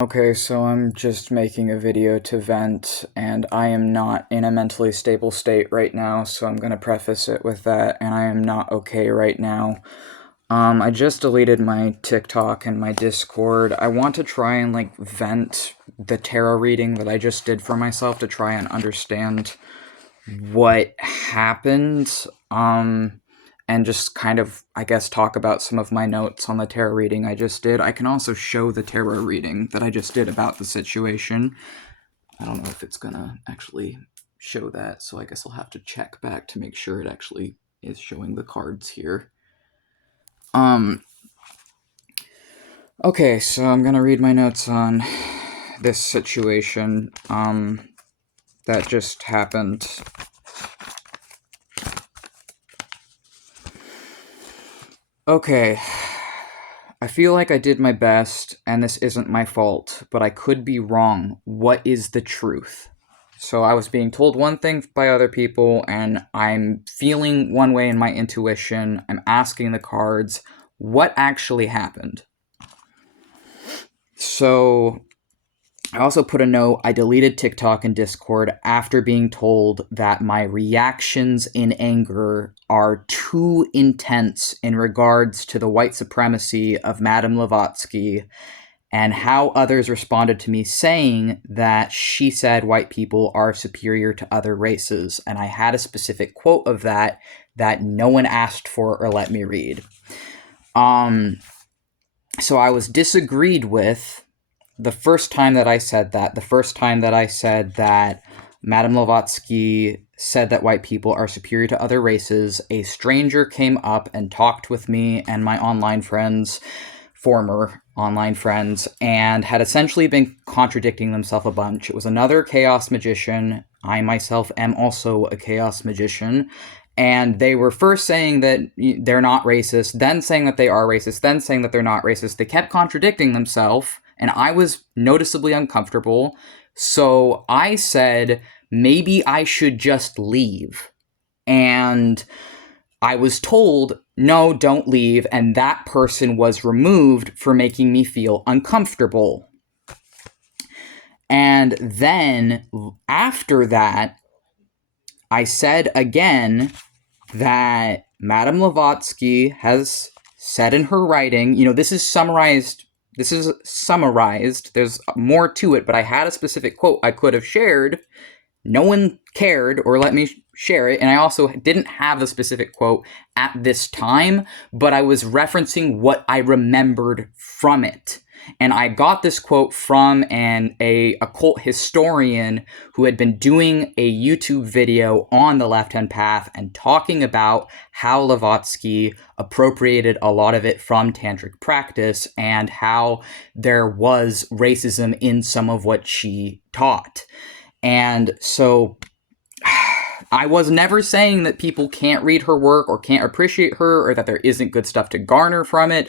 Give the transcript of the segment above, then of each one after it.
Okay, so I'm just making a video to vent, and I am not in a mentally stable state right now, so I'm gonna preface it with that, and I am not okay right now. I just deleted my TikTok and my Discord. I want to try and, vent the tarot reading that I just did for myself to try and understand what happened. And just kind of, I guess, talk about some of my notes on the tarot reading I just did. I can also show the tarot reading that I just did about the situation. I don't know if it's gonna actually show that, so I guess I'll have to check back to make sure it actually is showing the cards here. Okay, so I'm gonna read my notes on this situation, that just happened. Okay, I feel like I did my best, and this isn't my fault, but I could be wrong. What is the truth? So I was being told one thing by other people, and I'm feeling one way in my intuition. I'm asking the cards, what actually happened? So I also put a note, I deleted TikTok and Discord after being told that my reactions in anger are too intense in regards to the white supremacy of Madame Blavatsky and how others responded to me saying that she said white people are superior to other races. And I had a specific quote of that no one asked for or let me read. So I was disagreed with the first time that I said that, Madame Blavatsky said that white people are superior to other races, a stranger came up and talked with me and my former online friends, and had essentially been contradicting themselves a bunch. It was another chaos magician. I myself am also a chaos magician. And they were first saying that they're not racist, then saying that they are racist, then saying that they're not racist. They kept contradicting themselves, and I was noticeably uncomfortable. So I said, maybe I should just leave. And I was told, no, don't leave, and that person was removed for making me feel uncomfortable. And then, after that, I said again that Madame Blavatsky has said in her writing, this is summarized, there's more to it, but I had a specific quote I could have shared. No one cared or let me share it, and I also didn't have the specific quote at this time, but I was referencing what I remembered from it. And I got this quote from a occult historian who had been doing a YouTube video on the left-hand path and talking about how Blavatsky appropriated a lot of it from tantric practice and how there was racism in some of what she taught. And so I was never saying that people can't read her work or can't appreciate her or that there isn't good stuff to garner from it.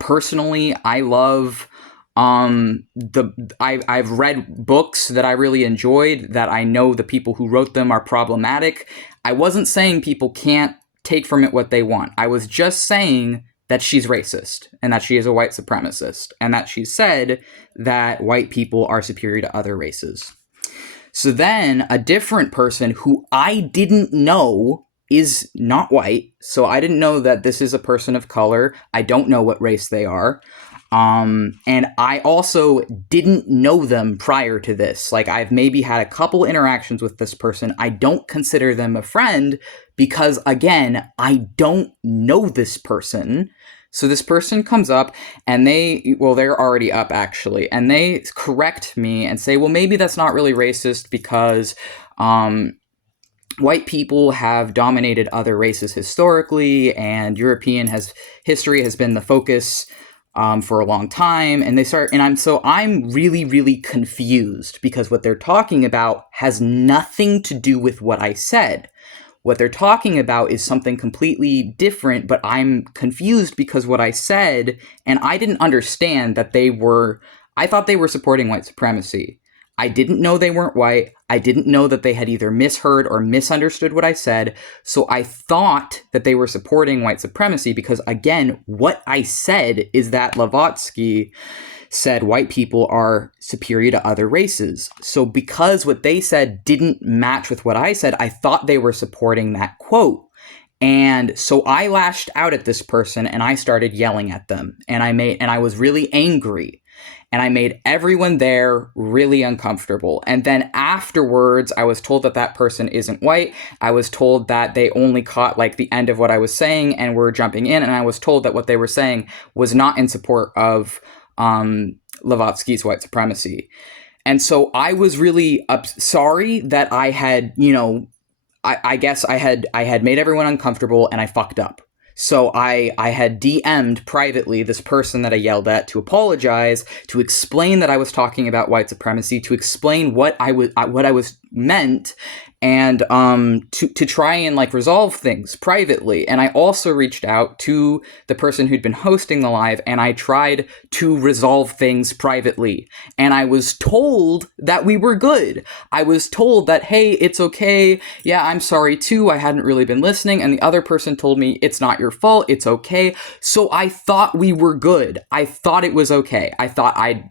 Personally, I love I've read books that I really enjoyed that I know the people who wrote them are problematic. I wasn't saying people can't take from it what they want. I was just saying that she's racist and that she is a white supremacist and that she said that white people are superior to other races. So then a different person who I didn't know is not white, so I didn't know that this is a person of color. I don't know what race they are. And I also didn't know them prior to this. I've maybe had a couple interactions with this person. I don't consider them a friend because, again, I don't know this person. So this person comes up and they're already up actually, and they correct me and say, well, maybe that's not really racist because white people have dominated other races historically, and European history has been the focus for a long time. And I'm really, really confused because what they're talking about has nothing to do with what I said. What they're talking about is something completely different, but I'm confused because what I said, and I didn't understand that I thought they were supporting white supremacy. I didn't know they weren't white. I didn't know that they had either misheard or misunderstood what I said. So I thought that they were supporting white supremacy because, again, what I said is that Blavatsky said white people are superior to other races. So because what they said didn't match with what I said, I thought they were supporting that quote. And so I lashed out at this person and I started yelling at them. And I was really angry. And I made everyone there really uncomfortable. And then afterwards, I was told that that person isn't white. I was told that they only caught like the end of what I was saying and were jumping in. And I was told that what they were saying was not in support of Blavatsky's white supremacy. And so I was really sorry that I had, I guess I had made everyone uncomfortable and I fucked up. So I had DM'd privately this person that I yelled at to apologize, to explain that I was talking about white supremacy, to explain what I was meant, and to try and like resolve things privately. And I also reached out to the person who'd been hosting the live, and I tried to resolve things privately. And I was told that we were good. I was told that, hey, it's okay. Yeah, I'm sorry too. I hadn't really been listening. And the other person told me, it's not your fault. It's okay. So I thought we were good. I thought it was okay. I thought I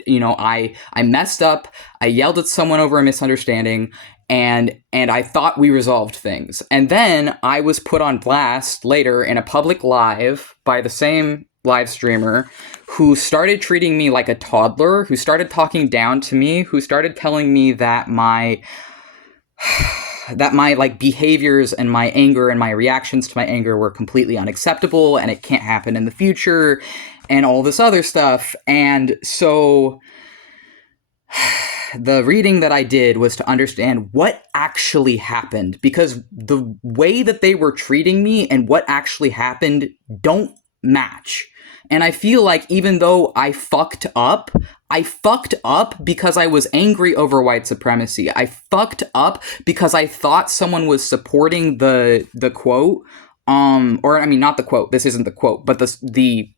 messed up. I yelled at someone over a misunderstanding. And I thought we resolved things. And then I was put on blast later in a public live by the same live streamer who started treating me like a toddler, who started talking down to me, who started telling me that my like behaviors and my anger and my reactions to my anger were completely unacceptable and it can't happen in the future and all this other stuff. And so the reading that I did was to understand what actually happened, because the way that they were treating me and what actually happened don't match. And I feel like even though I fucked up because I was angry over white supremacy. I fucked up because I thought someone was supporting the quote, or I mean, not the quote. This isn't the quote, but the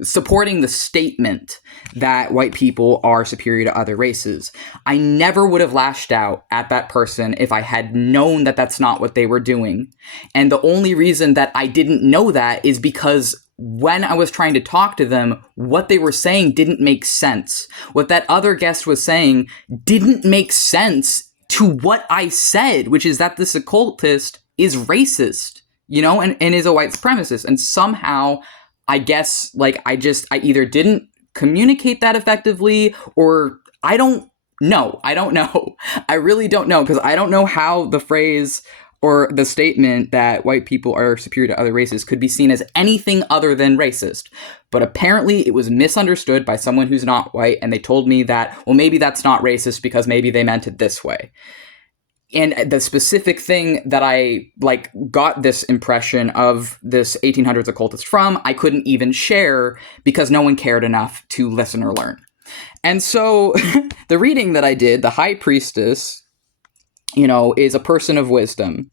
supporting the statement that white people are superior to other races. I never would have lashed out at that person if I had known that that's not what they were doing. And the only reason that I didn't know that is because when I was trying to talk to them, what they were saying didn't make sense. What that other guest was saying didn't make sense to what I said, which is that this occultist is racist, and is a white supremacist. And somehow, I guess, like, I either didn't communicate that effectively, or I don't know. I really don't know, because I don't know how the phrase or the statement that white people are superior to other races could be seen as anything other than racist. But apparently it was misunderstood by someone who's not white, and they told me that, well, maybe that's not racist because maybe they meant it this way. And the specific thing that I got this impression of this 1800s occultist from, I couldn't even share because no one cared enough to listen or learn. And so the reading that I did, the high priestess, is a person of wisdom.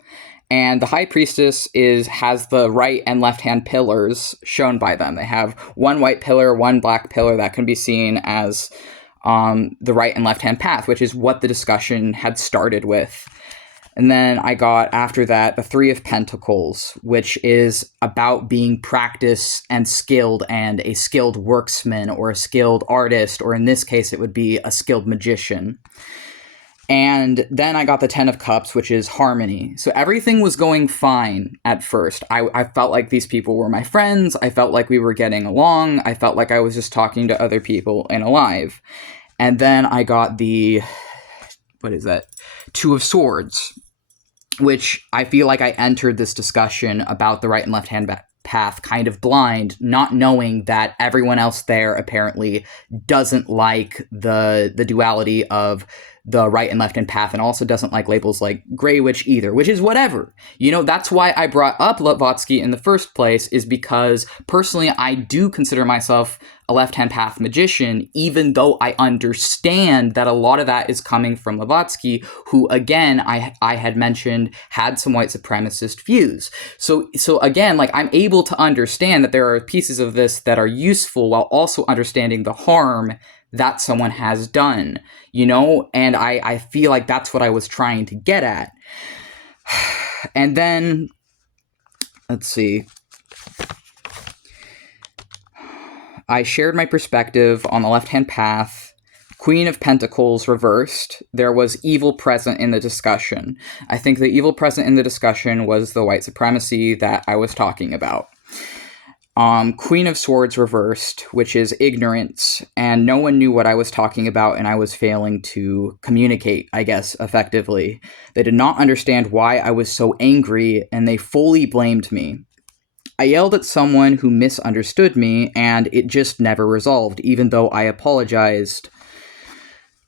And the high priestess has the right and left hand pillars shown by them. They have one white pillar, one black pillar that can be seen as the right and left hand path, which is what the discussion had started with. And then I got, after that, the Three of Pentacles, which is about being practiced and a skilled worksman or a skilled artist, or in this case, it would be a skilled magician. And then I got the Ten of Cups, which is harmony. So everything was going fine at first. I felt like these people were my friends. I felt like we were getting along. I felt like I was just talking to other people in a live. And then I got the, Two of Swords, which I feel like I entered this discussion about the right and left hand path kind of blind, not knowing that everyone else there apparently doesn't like the duality of the right and left hand path, and also doesn't like labels like Grey Witch either, which is whatever. That's why I brought up Blavatsky in the first place, is because personally I do consider myself a left-hand path magician, even though I understand that a lot of that is coming from Blavatsky, who, again, I had mentioned had some white supremacist views. So again, I'm able to understand that there are pieces of this that are useful while also understanding the harm that someone has done, and I feel like that's what I was trying to get at. And then, let's see. I shared my perspective on the left-hand path. Queen of Pentacles reversed. There was evil present in the discussion. I think the evil present in the discussion was the white supremacy that I was talking about. Queen of Swords reversed, which is ignorance, and no one knew what I was talking about, and I was failing to communicate, I guess, effectively. They did not understand why I was so angry, and they fully blamed me. I yelled at someone who misunderstood me, and it just never resolved, even though I apologized.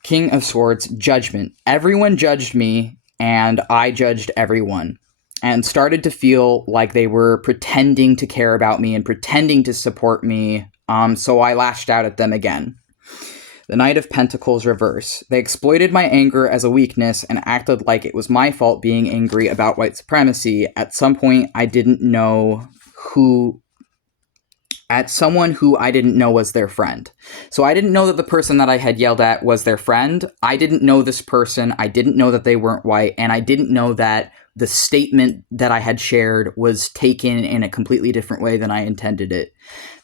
King of Swords, judgment. Everyone judged me, and I judged everyone, and started to feel like they were pretending to care about me and pretending to support me, so I lashed out at them again. The Knight of Pentacles reverse. They exploited my anger as a weakness and acted like it was my fault being angry about white supremacy. At some point, I didn't know someone who I didn't know was their friend. So I didn't know that the person that I had yelled at was their friend. I didn't know this person. I didn't know that they weren't white. And I didn't know that the statement that I had shared was taken in a completely different way than I intended it.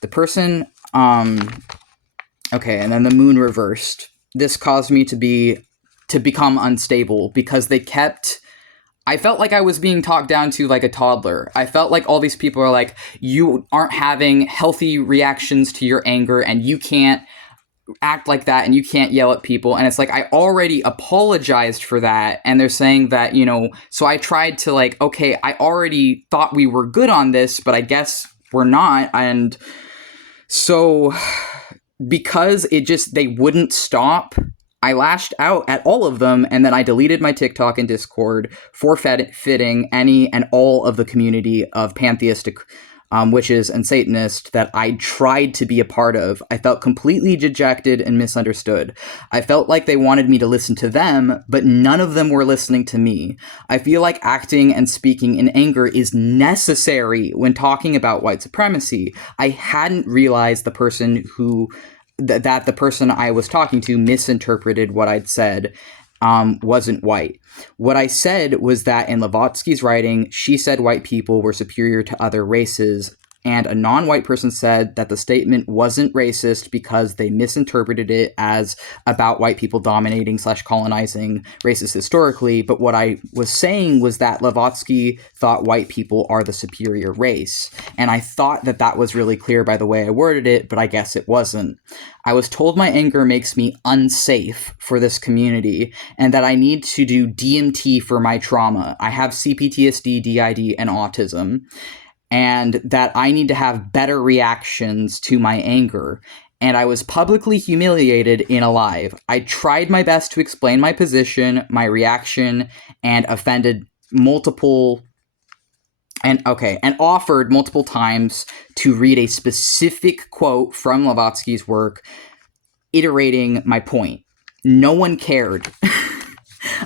The person, okay, and then the moon reversed. This caused me to become unstable because I felt like I was being talked down to like a toddler. I felt like all these people are like, you aren't having healthy reactions to your anger and you can't act like that and you can't yell at people. And it's like, I already apologized for that. And they're saying that, so I tried to like, okay, I already thought we were good on this, but I guess we're not. And so because they wouldn't stop, I lashed out at all of them, and then I deleted my TikTok and Discord, forfeiting any and all of the community of pantheistic witches and Satanists that I tried to be a part of. I felt completely dejected and misunderstood. I felt like they wanted me to listen to them, but none of them were listening to me. I feel like acting and speaking in anger is necessary when talking about white supremacy. I hadn't realized the person I was talking to misinterpreted what I'd said, wasn't white. What I said was that in Blavatsky's writing, she said white people were superior to other races, and a non-white person said that the statement wasn't racist because they misinterpreted it as about white people dominating/colonizing races historically. But what I was saying was that Blavatsky thought white people are the superior race. And I thought that that was really clear by the way I worded it, but I guess it wasn't. I was told my anger makes me unsafe for this community and that I need to do DMT for my trauma. I have CPTSD, DID, and autism. And that I need to have better reactions to my anger. And I was publicly humiliated in a live. I tried my best to explain my position, my reaction, and offended multiple and offered multiple times to read a specific quote from Blavatsky's work, iterating my point. No one cared.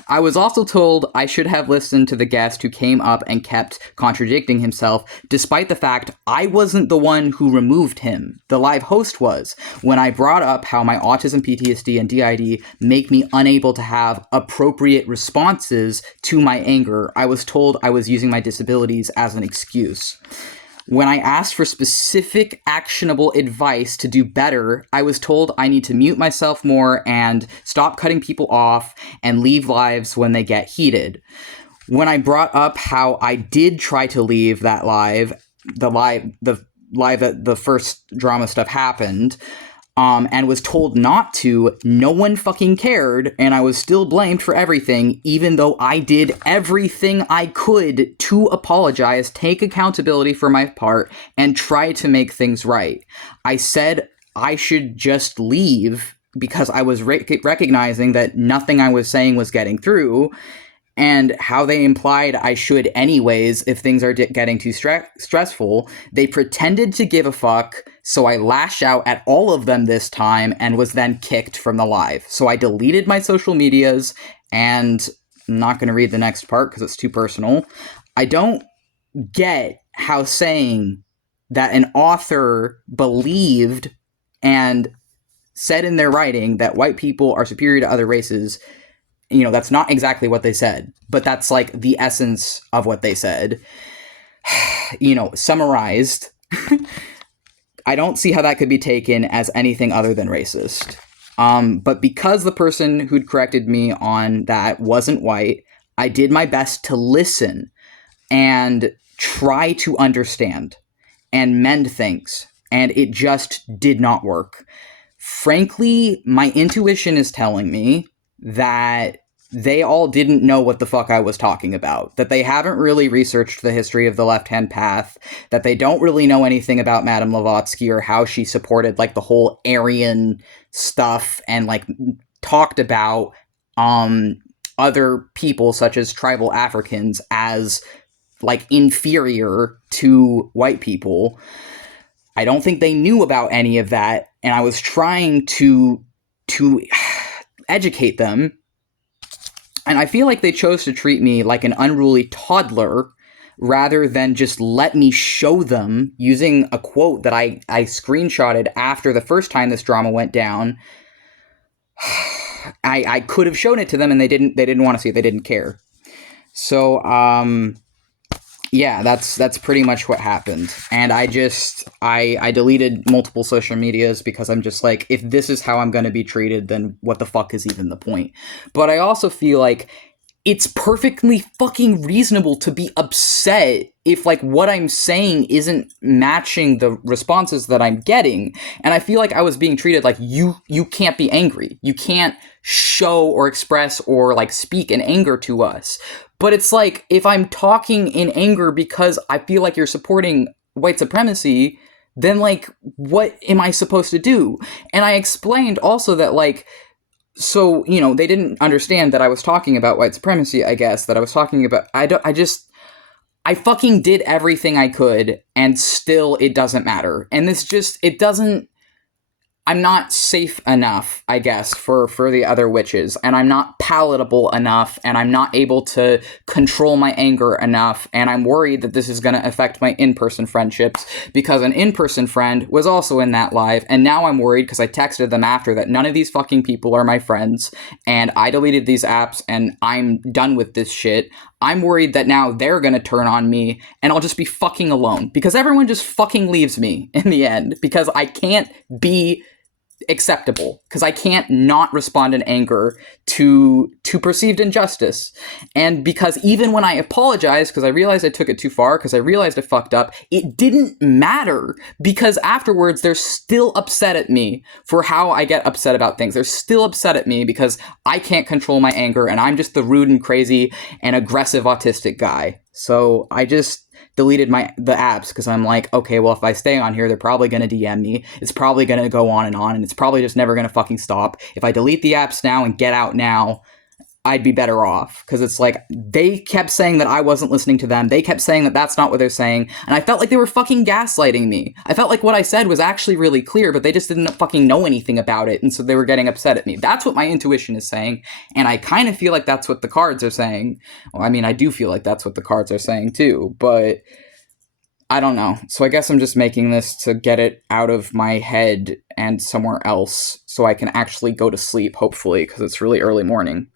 I was also told I should have listened to the guest who came up and kept contradicting himself, despite the fact I wasn't the one who removed him. The live host was. When I brought up how my autism, PTSD, and DID make me unable to have appropriate responses to my anger, I was told I was using my disabilities as an excuse. When I asked for specific actionable advice to do better, I was told I need to mute myself more and stop cutting people off and leave lives when they get heated. When I brought up how I did try to leave that live that the first drama stuff happened, and was told not to, no one fucking cared, and I was still blamed for everything, even though I did everything I could to apologize, take accountability for my part, and try to make things right. I said I should just leave because I was recognizing that nothing I was saying was getting through, and how they implied I should anyways if things are getting too stressful. They pretended to give a fuck, so I lashed out at all of them this time and was then kicked from the live. So I deleted my social medias, and I'm not going to read the next part because it's too personal. I don't get how saying that an author believed and said in their writing that white people are superior to other races, that's not exactly what they said, but that's like the essence of what they said. Summarized, I don't see how that could be taken as anything other than racist. But because the person who'd corrected me on that wasn't white, I did my best to listen and try to understand and mend things. And it just did not work. Frankly, my intuition is telling me that they all didn't know what the fuck I was talking about, that they haven't really researched the history of the left-hand path, that they don't really know anything about Madame Blavatsky or how she supported like the whole Aryan stuff and like talked about other people such as tribal Africans as like inferior to white people. I don't think they knew about any of that, and I was trying to educate them. And I feel like they chose to treat me like an unruly toddler rather than just let me show them using a quote that I screenshotted after the first time this drama went down. I could have shown it to them and they didn't want to see it. They didn't care. So, yeah, that's pretty much what happened. And I deleted multiple social medias because I'm just like, if this is how I'm going to be treated, then what the fuck is even the point? But I also feel like it's perfectly fucking reasonable to be upset if like what I'm saying isn't matching the responses that I'm getting. And I feel like I was being treated like you can't be angry. You can't show or express or like speak in anger to us. But it's like, if I'm talking in anger because I feel like you're supporting white supremacy, then like, what am I supposed to do? And I explained also that like, so, you know, they didn't understand that I was talking about white supremacy, I guess, that I was talking about, I fucking did everything I could and still it doesn't matter. And I'm not safe enough, I guess, for the other witches, and I'm not palatable enough, and I'm not able to control my anger enough, and I'm worried that this is going to affect my in-person friendships, because an in-person friend was also in that live, and now I'm worried because I texted them after that none of these fucking people are my friends, and I deleted these apps, and I'm done with this shit. I'm worried that now they're going to turn on me, and I'll just be fucking alone, because everyone just fucking leaves me in the end, because I can't be acceptable, because I can't not respond in anger to perceived injustice. And because even when I apologized, because I realized I took it too far, because I realized I fucked up, it didn't matter, because afterwards they're still upset at me for how I get upset about things. They're still upset at me because I can't control my anger and I'm just the rude and crazy and aggressive autistic guy. So I just deleted the apps because I'm like, okay, well, if I stay on here, they're probably going to DM me. It's probably going to go on, and it's probably just never going to fucking stop. If I delete the apps now and get out now, I'd be better off, because it's like, they kept saying that I wasn't listening to them. They kept saying that that's not what they're saying, and I felt like they were fucking gaslighting me. I felt like what I said was actually really clear, but they just didn't fucking know anything about it, and so they were getting upset at me. That's what my intuition is saying, and I kind of feel like that's what the cards are saying. Well, I mean, I do feel like that's what the cards are saying too, but I don't know. So I guess I'm just making this to get it out of my head and somewhere else so I can actually go to sleep, hopefully, because it's really early morning.